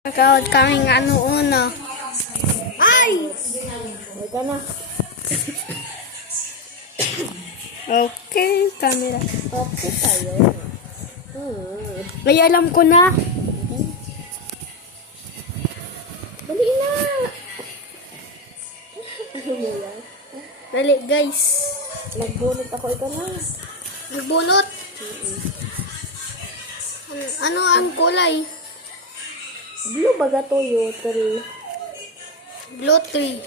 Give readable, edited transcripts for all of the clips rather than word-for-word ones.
Nagkawad kaming una. Ay! Huwag ka na. Okay, camera. Okay tayo. Ay, alam ko na. Dali na. Ano mo yan? Dali, guys. Nagbunot ako. Ikaw na. Nagbunot. Ano ang kulay? Blue baga to yun. Blue 3.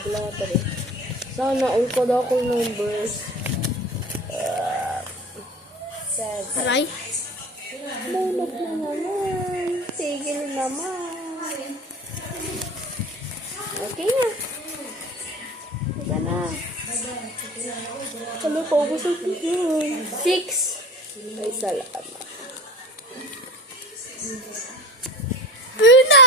Blue tari. Sana all ko daw akong numbers. 7. Aray. Bunot na naman. Tigil naman. Okay na. Ika na. Ano pa ako sa yun? 6. Ay, salamat. Una!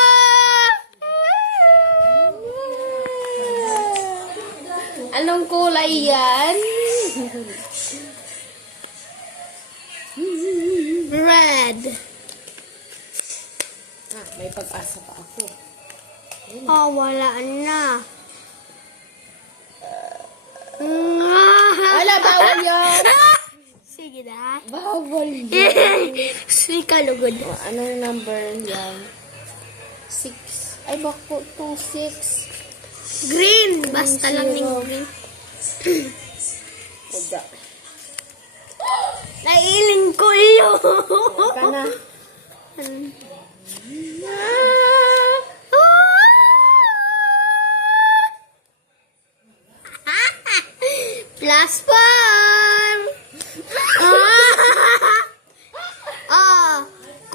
Anong kulay yan? Red. May pag-asa pa ako. Oh, wala na. Ala, bawal yan! Sige na. Bawal yan! Sika lugod. Anong number yan? 6. Ay, bako 2, 6. Green. Basta lang ng green. Huwag Nailing ko iyo. ka na. Plus 4.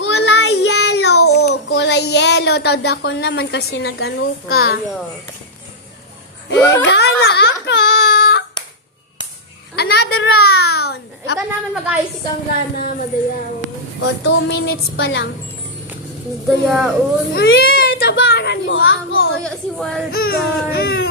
Kulay yellow. Kulay yellow. Tawad ako naman kasi nag-ano ka. Gana ako. Another round. Ikaw naman mag-ayos ikang gana, madayaon. O, 2 minutes pa lang. Madayaon. Tabaran mo ako. Kaya si Wildcard.